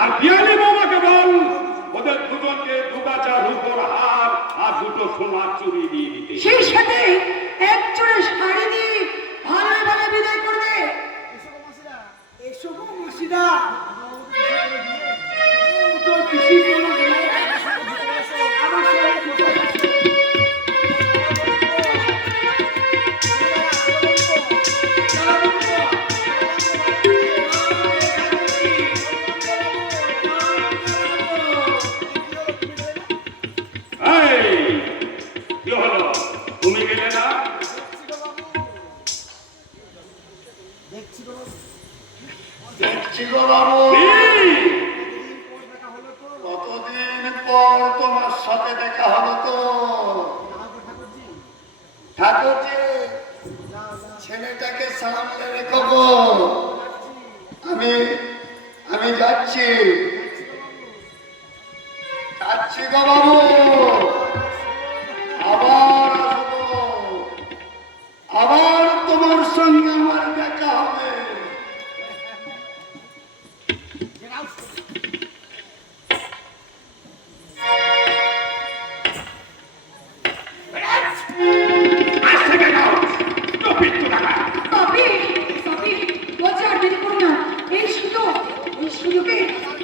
আর পিয়ালি বৌমাকে বল ওদের দুজনকে দুগাছা রূপোর হার আর দুটো সোনার চুড়ি দিয়ে দিতে। সেই সাথে এক জোড়া শাড়ি দিয়ে ভালো ভালো বিদায় করবে। এসো মাসিরা, কতদিন পর তোমার সাথে দেখা হলো তো ঠাকুরজি। ছেলেটাকে সামনে রেখো গো, আমি যাচ্ছি গো বাবু, আবার আসবো, আবার তোমার সঙ্গে আমার দেখা হবে।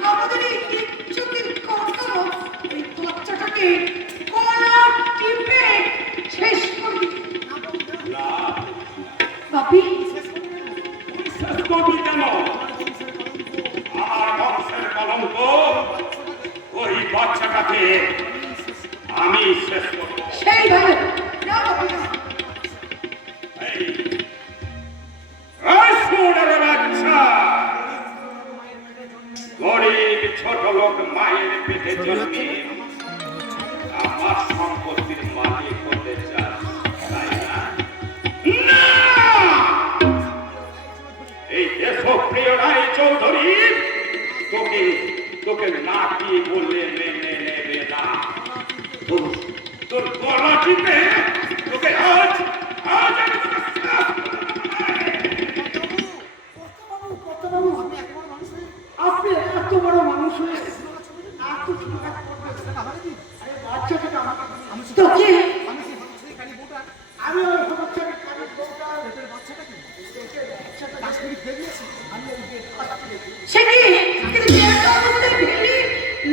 আমাদের এই ইজ্জতের কথা এই বাচ্চাটাকে কলা টিপে শেষ করে বাপি। শেষ করবি কেন? আমার বংশের কলঙ্ক ওই বাচ্চাটাকে আমি শেষ করব। সেইভাবে না বাপি না। বাচ্চা গরিব ছোট লোক মায়ের পেটে জন্মে আমার সম্পত্তির মালিক হতে চায়, তাই না? এই দেশপ্রিয় রায় চৌধুরী তোকে তোকে না কি বললে মেনে নেবে না। তোর গলা টিপে তোকে আজ আজ আমি আপনি এত বড় মানুষ হয়ে আমি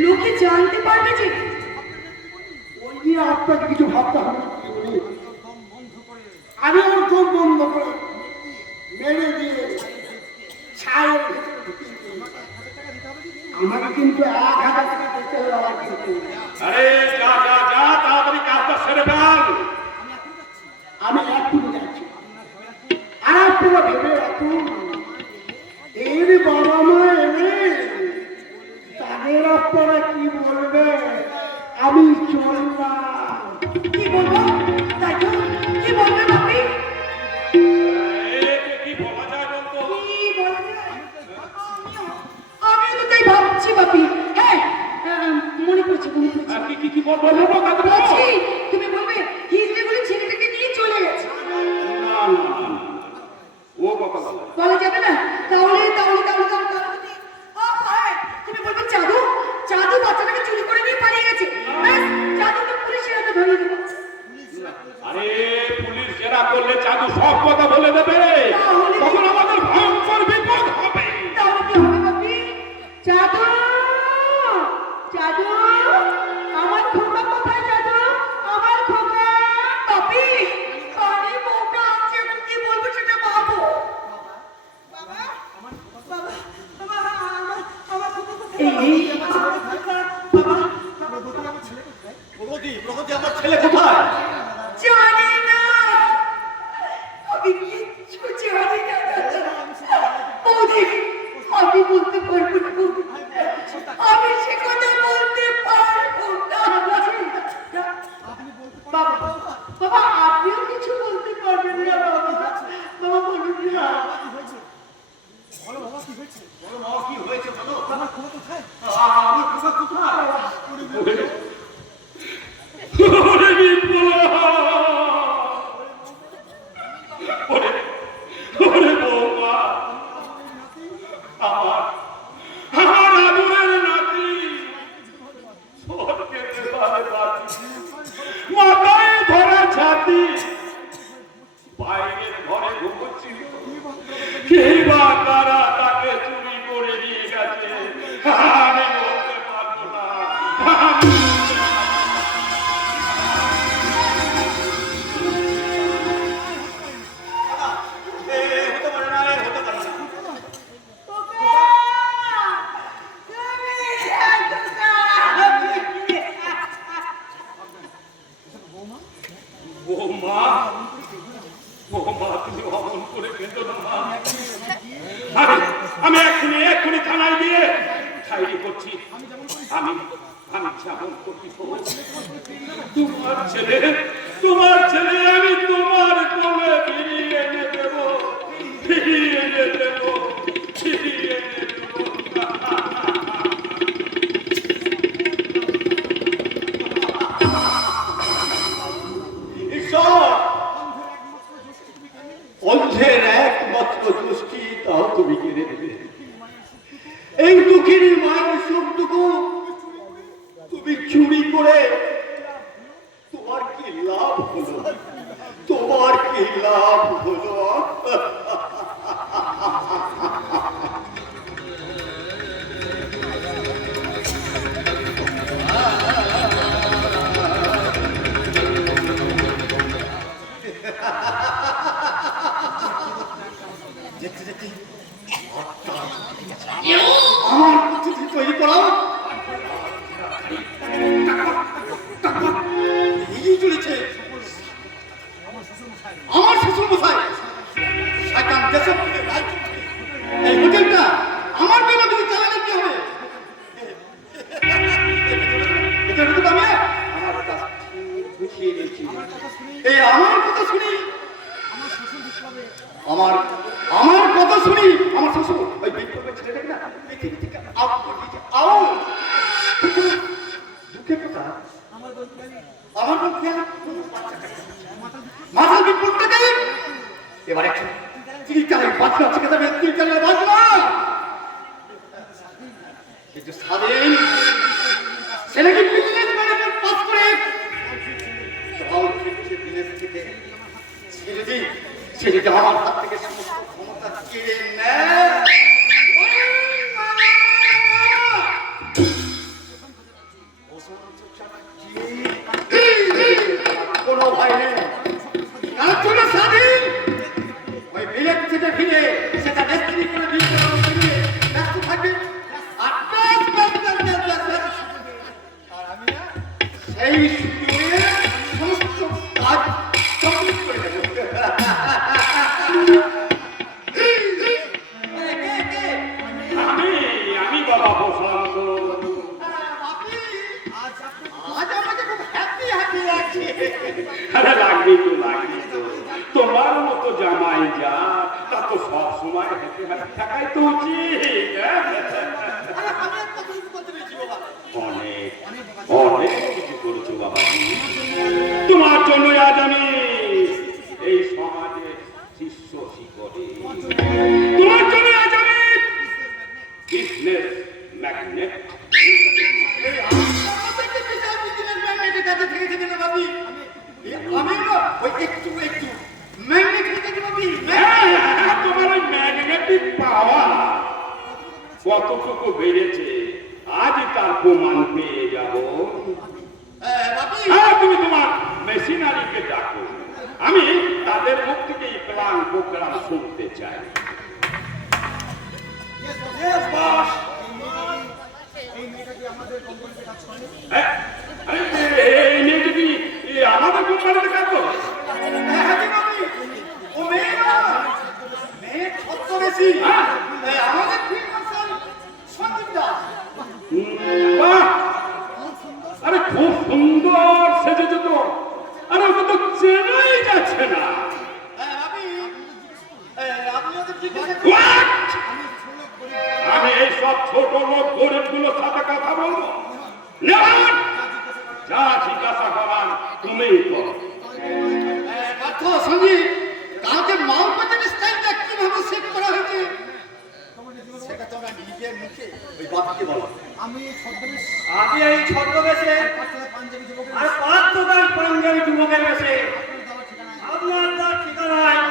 লোকে জানতে পারবে যে ওই নিয়ে আপনাকে কিছু ভাবতে হবে। আমি ওর দম বন্ধ করে মেরে দিয়ে ছায়ের আমাকে কিন্তু 1000 টাকা দিতে হবে। আরে যা যা যা তাড়াতাড়ি কাজটা সেরে ফেল। আমি একটু যাচ্ছি, আর আপনারা ভেবে রাখুন এর বাবা মা এলে তাদের আপনারা কি বলবে। আমি চললাম। কি বলবো তাই তো? কি বলবে বাপি? কি বলা যায় বলতো? কি বলা যায়? আমিও তো তাই ভাবছি বাপি। হ্যাঁ মনে পড়ছে মনে পড়ছে। কি বলবো? বলছি তুমি বলবে হিজড়ে ছেলেটাকে নিয়ে চলে গেছে। না না না ও কথা বলা যাবে না। তাহলে তাহলে তাহলে তাহলে তুমি বলবে জাদু জাদু বাচ্চাটাকে চুরি করে নিয়ে পালিয়ে গেছে। জাদুকে পুলিশের হাতে ধরিয়ে দেবো। আরে পুলিশ জেরা করলে জাদু সব কথা বলে দেবে, তখন আমাদের ভয়ঙ্কর বিপদ হবে। তাহলে কি হবে বাপি? জাদু জাদু আমার খোকা কোথায়? জাদু আমার খোকা। বাপি কানে বউটা আছে, আমি কি বলবো সেটা ভাবো। বাবা বাবা বাবা আমার খোকা কোথায়? এই বাবা প্রগতি প্রগতি আমার ছেলে কোথায়? জানি না, আমি কিচ্ছু জানি না। বৌদি আমি বলতে পারবো না, আমি সে কথা বলতে পারবো না। বাবা বাবা আপনিও কিছু বলতে পারবেন না। বাবা বাবা বলুন না। বলো বাবা কি হয়েছে? বলো মা কি হয়েছে বলো। আমার খোকা কোথায়? আমার খোকা কোথায়? ওরে বৌমা আমার আদরের করছি, আমি আমি যেমন করছি তোমার ছেলে আমি তোমার কোলে ফিরিয়ে এনে দেব, ফিরিয়ে এনে দেব, ফিরিয়ে এনে দেব। ঈশ্বর, অন্ধের একমাত্র দৃষ্টি তাও তুমি কেড়ে দেবে। এই দুঃখিনী মায়ের সুখটুকু তুমি চুরি করে তোমার কি লাভ হলো? তোমার কি লাভ হলো? আমার প্রতিথি তৈরি করা এগিয়ে চলেছে আমার শ্বশুর মশাই। শয়তান দেশপ্রিয় রাজ্য, এই হোটেলটা আমার বেনামে চালালে কি হবে? আমার কাছ বুঝিয়ে দিয়েছি, এই আমার কথা শুনি আমার কথা শুনি আমার শ্বশুর ওই বিপ্লবের ছেলেটাকে না পৃথিবী থেকে আউট করে দিয়েছে। আউট দুঃখের কথা, আমার বলতে মাথার বিপ্লবটাকে এবারে তিলচালের বাঁচলা থেকে যাবে, তিলচালের বাঁচলা। কিন্তু স্বাধীন ছেলেকে বিজনেস ম্যানেজমেন্ট পাস করে বিদেশ থেকে সে যদি আমার হাত থেকে সমস্ত ক্ষমতা কেড়ে নেয়, কোনো ভয় নেই। কারণ তুমি স্বাধীন ওই বিলেত থেকে ফিরে সেটা নেত্রী করে ব্যস্ত থাকবে। আর আর আমি না সেই সুযোগে সমস্ত কাজ কমপ্লিট করে দেবো। আমি বাবা বসন্ত। আজ আমাকে খুব হ্যাপি হ্যাপি লাগছে। আরে লাগবে তো, তোমার মতো জামাই যা তা তো সব সময় হেঁটে হাঁটে থাকাই তো উচিত। অনেক অনেক কিছু করেছো বাবাজি, তোমার জন্য আজ আমি এই সমাজে শিষ্য শিখরে, তোমার জন্য আজ আমি বিজনেস ম্যাগনেট। তোমার ওই ম্যাগনেটিক পাওয়ার কতটুকু বেড়েছে আজ তার প্রমাণ পেয়ে যাব। তুমি তোমার মেশিনারিকে ডাকো, আমি তাদের মুখ থেকে এই প্ল্যান প্রোগ্রাম শুনতে চাই। এই মেয়েটা কি আমাদের কোম্পানিতে কাজ করে? ও মেয়ে না, মেয়ে ছদ্মবেশী। আমাদের ফিল্ড মার্শাল সন্দীপ দাস। বাহ! আরে খুব সুন্দর সেজেছে তো, আরে ওকে তো চেনাই যাচ্ছে না। What? আমি এই সব ছোট লোক গরিবগুলোর সাথে কথা বলবো? নেভার! যা জিজ্ঞাসা করান তুমিই করো। সঞ্জীব, কালকে মাল বাজারের স্টাইলটা কিভাবে সেট করা হয়েছে সেটা তোমরা নিজের মুখে ওই বাপকে বলো। আমি এই ছদ্মবেশে আর পাঁচ দোকান পাঞ্জাবি যুবকের বেশে আপনার তার ঠিকানায়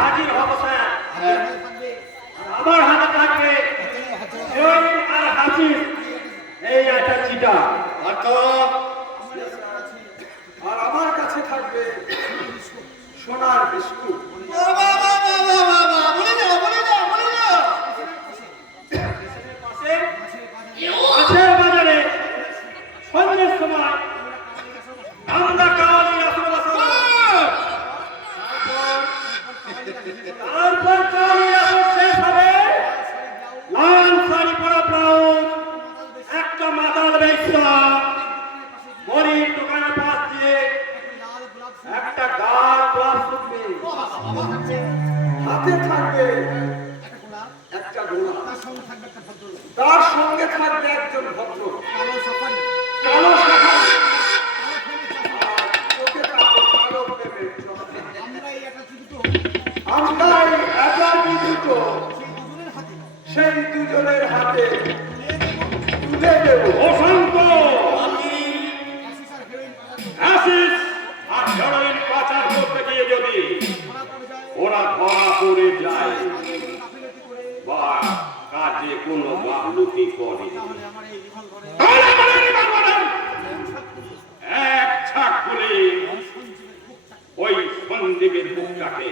হাজির হব স্যার। আমার হাতে থাকবে হেরোইন আর হাসিস, এই একটা চিটা। আর আমার কাছে থাকবে সোনার বিস্কুট। মাছের বাজারে সন্ধ্যের সময় আমরা কাওয়ালি আসর বসাবো। তারপর কাওয়ালি আসর শেষ হবে, লাল শাড়ি পরা ব্রাউন সঙ্গে থাকবে একজন ভদ্র কালো সাফারি আর চোখে থাকবে কালো প্রেমের চক্র। আমরা এই একাকী দুটো সেই দুজনের হাতে তুলে দেব। অশান্ত অ্যাসিস আর হেরোইন পাচার করতে গিয়ে যদি ওরা ধরা পড়ে যায় বা কাজে কোনো গাফলুকি করে তাহলে আমার এই রিভলভার এক ছাক করে ওই সন্দীপের মুখটাকে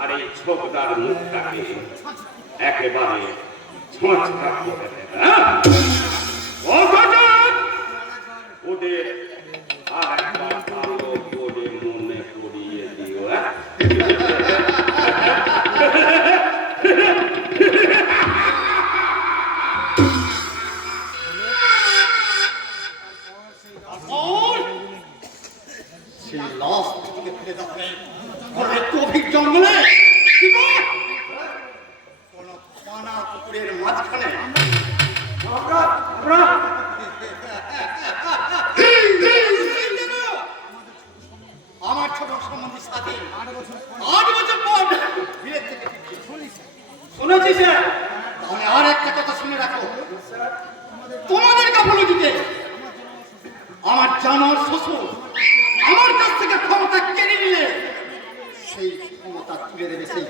আর এই ছোকদার মুখটাকে একেবারে ছোঁচকা করে দেবে। হ্যাঁ? অঘটন! ওদের আর একবার ভালো করে মনে করিয়ে দিও। হ্যাঁ? সেই লাশ থেকে ফিরে যাবে ঘরের গভীর জঙ্গলে কোন পানা পুকুরের মাঝখানে আমার ছোট সম্বন্ধী সাথী 8 বছর পর বিলেত থেকে ফিরছে। শুনেছি স্যার। তাহলে আর একটা কথা শুনে রাখো, তোমাদের গাফলতিতে আমার জানার শ্বশুর আমার কাছ থেকে ক্ষমতা কেড়ে নিলে সেই ক্ষমতা তুলে দেবে সেই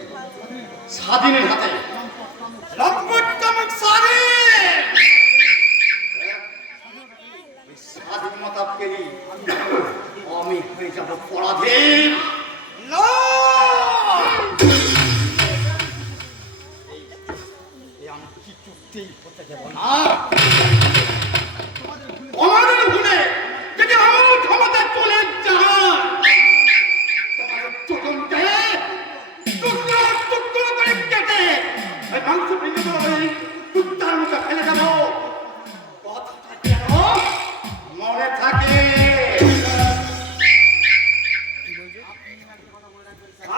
স্বাধীনের হাতে। স্বাধীনতা পেরি আমি হয়ে যাব পরাধীন। আমি কি চুক্তি হতে দেব না। আমাদের ভুলে যদি আমার ক্ষমতা চলে যায় তোমার চোখে টুকরো টুকরো করে কেটে এই মাংস ভেঙে দেবো, কুত্তার মুখে ফেলে দেবো। কথাটা যেন মনে থাকে।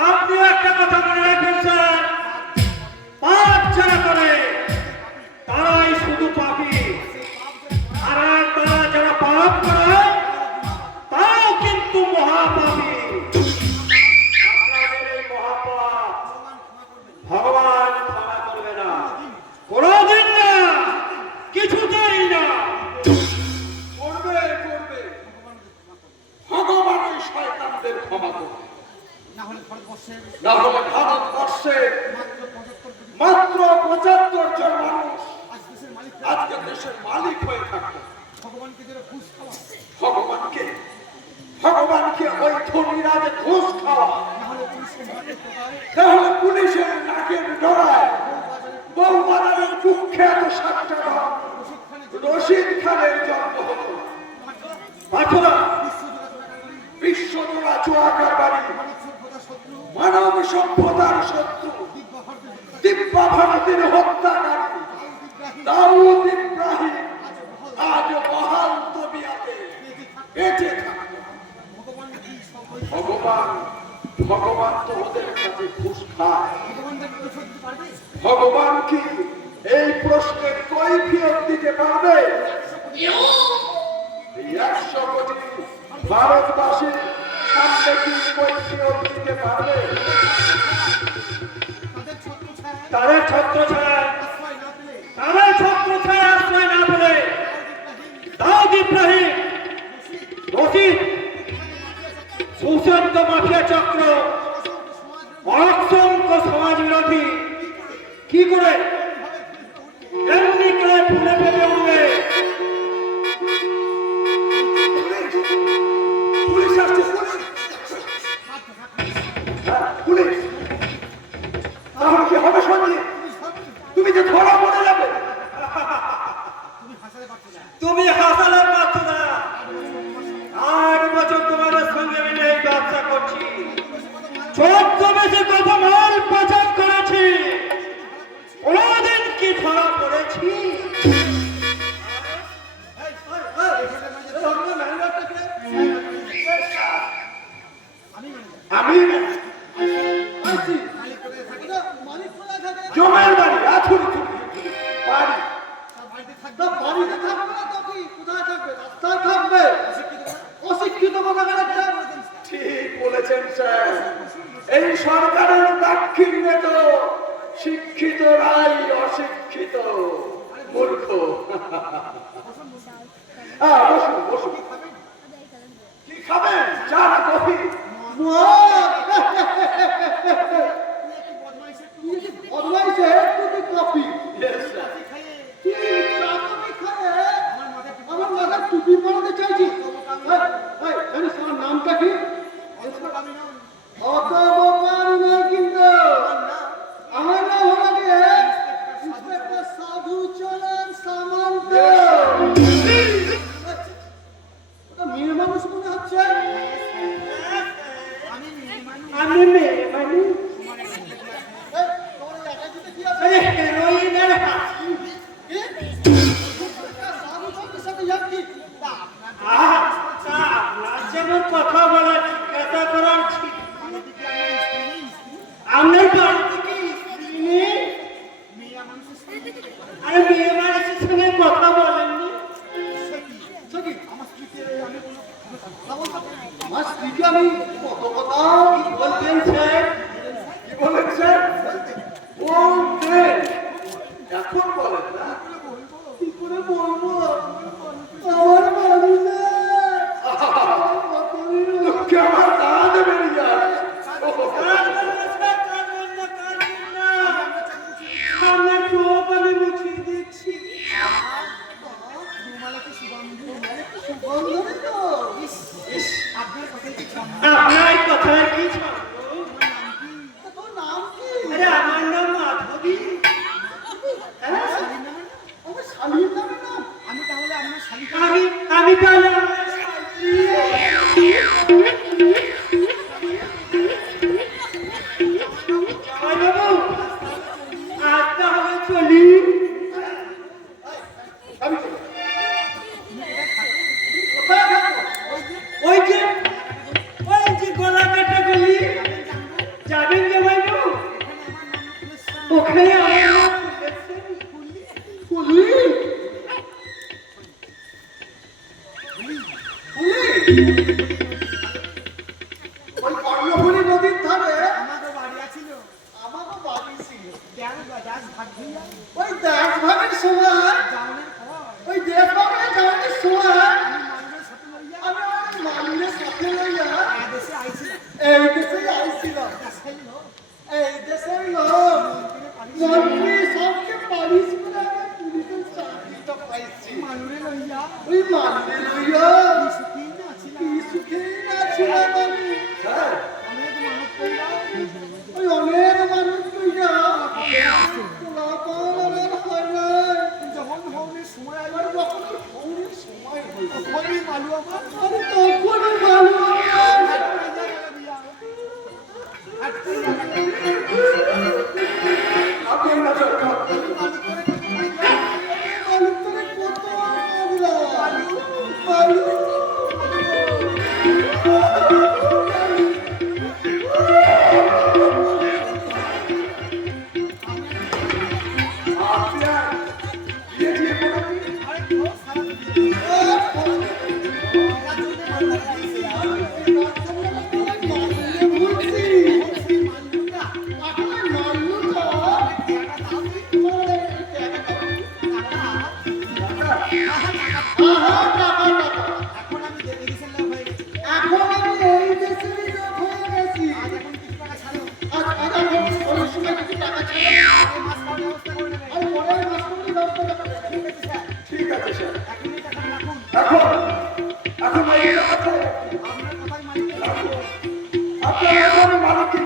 আপনি একটা কথা মনে রাখবেন স্যার, পাপ যারা করে তারাই শুধু পাপী, আর তারা যারা পাপ করে তারাও কিন্তু মহাপাপী। আপনাদের এই মহাপাপ ভগবান ক্ষমা করবে না, কোনোদিন না, কিছুতেই না। করবে করবে ভগবান ওই শয়তানদের ক্ষমা করবে। না হলে ভারতবর্ষে মাত্র 75 জন মানুষ আজকে দেশের মালিক হয়ে থাকবে। ভগবানকে ওই ধনীরা যে ঘুষ খাওয়া, তাহলে পুলিশের নাকের ডরায় বউবাজারের কুখ্যাত সাতটা রশিদ খানের জন্ম হতো। পাথরা বিশ্বজোড়া চুয়াকার বাড়ি মানব সভ্যতার শত্রু দিব্যা ভারতের হত্যাকারী দাউদ ইব্রাহিম আজ বহাল তবিয়াতে বেঁচে থাকে। ভগবান তো ওদের কাছে ঘুষ খায়। ভগবান কি এই প্রশ্নের কৈফিয়ত দিতে পারবে? এই 100 কোটি ভারতবাসীর সামনে কি কৈফিয়ত দিতে পারবে? তাদের ছত্রছায়া আশ্রয় না পেলে দাউদ ইব্রাহিম, রশিদ, সুশান্ত মাফিয়া চক্র, অসংখ্য সমাজ বিরোধী কি করে এমনি করে ফুলে ফেলে উঠবে। পুলিশ আসছে, পুলিশ। তাহলে কি হবে সঙ্গে? তুমি যে ধরা পড়ে যাবে। তুমি হাসালে পারছো না। 8 বছর তোমাদের সঙ্গে মিলে এই ব্যবসা করছি, 14 বেশি কত মাল পাচার করেছি, কোনদিন কি ধরা পড়েছি? দেবো একটা। ঠিক বলেছেন স্যার, এই সরকারের দাক্ষিণ্যে তো শিক্ষিতরাই অশিক্ষিত মূর্খ। বসুন বসুন, কি খাবেন, চা না কফি? বদমাইশে তুই কফি Yes, sir. কি চা কফি খায় আমার মাথায় টুপি পরাতে চাইছি। জানিস আমার নামটা কি? অত বোকার নয় কিন্তু, আমার নাম হলো গিয়ে ইন্সপেক্টর সাধুচরণ সামন্ত। ওটা মেয়ে মানুষ মনে হচ্ছে। আমি মেয়ে মানুষ। তোর একা যেতে কি আছে? হেরোইনের হাসি। সাধুচরণের সাথে ইয়ার্কি। আপনার যেমন কথা বলা জিজ্ঞাসা করার ছিল, আপনার বাড়িতে কি স্ত্রী নেই? আরে মেয়ে মানুষের সঙ্গে কথা বলেননি? আমার স্ত্রীকে আমি কত কথা কি বলতেন স্যার? কি বলেন স্যার? বলতেন, এখন বলেন না। কি করে বলবো? আমার মানুষে দুঃখে আমার দাঁত বেরিয়ে যায়। আমার চোখ আমি মুছিয়ে দিচ্ছি। আপনার কথায় কি ছন্দ? আরে আমার নাম মাধবী। আমি তাহলে আপনার শালী। জামাইবাবু, আজ তাহলে চলি। ওই যে গলা কাটা গলি যাবেন জামাইবাবু, ওখানে আমার নাম ফুলি। ওই কর্ণফুলী নদীর ধারে আমারও বাড়ি ছিল। ওই দেশ ভাগের সময়, ওই দেশ ভাগের যাওয়ার সময় আমি আমার মামুনের সাথে লইয়া এই দেশে আইছিলাম। এই দেশের লোক মন্ত্রী সবকে পালিশ করে আমার পুলিশের চাকরিটা পাইছি। ওই মামুনে লইয়া কি সুখেই না ছিলাম আমি। ওই অনেক মানুষ লইয়া পোলাপান আমার হয় নাই। যখন হৌনের সময় আবার যখন হৌনের সময় হইল তখনই মালু আমার আপনি না সরকার, আপনি আর দিয়ে দিয়ে বলুন। এখন আমি এই দেশেরই লোক হয়ে গেছি। অনেক সময় কিছু টাকা ছিল, আর পরে মাস করে ব্যবস্থা করবে। ঠিক আছে স্যার, এখন এখন এই কথা আপনার এখন মালিক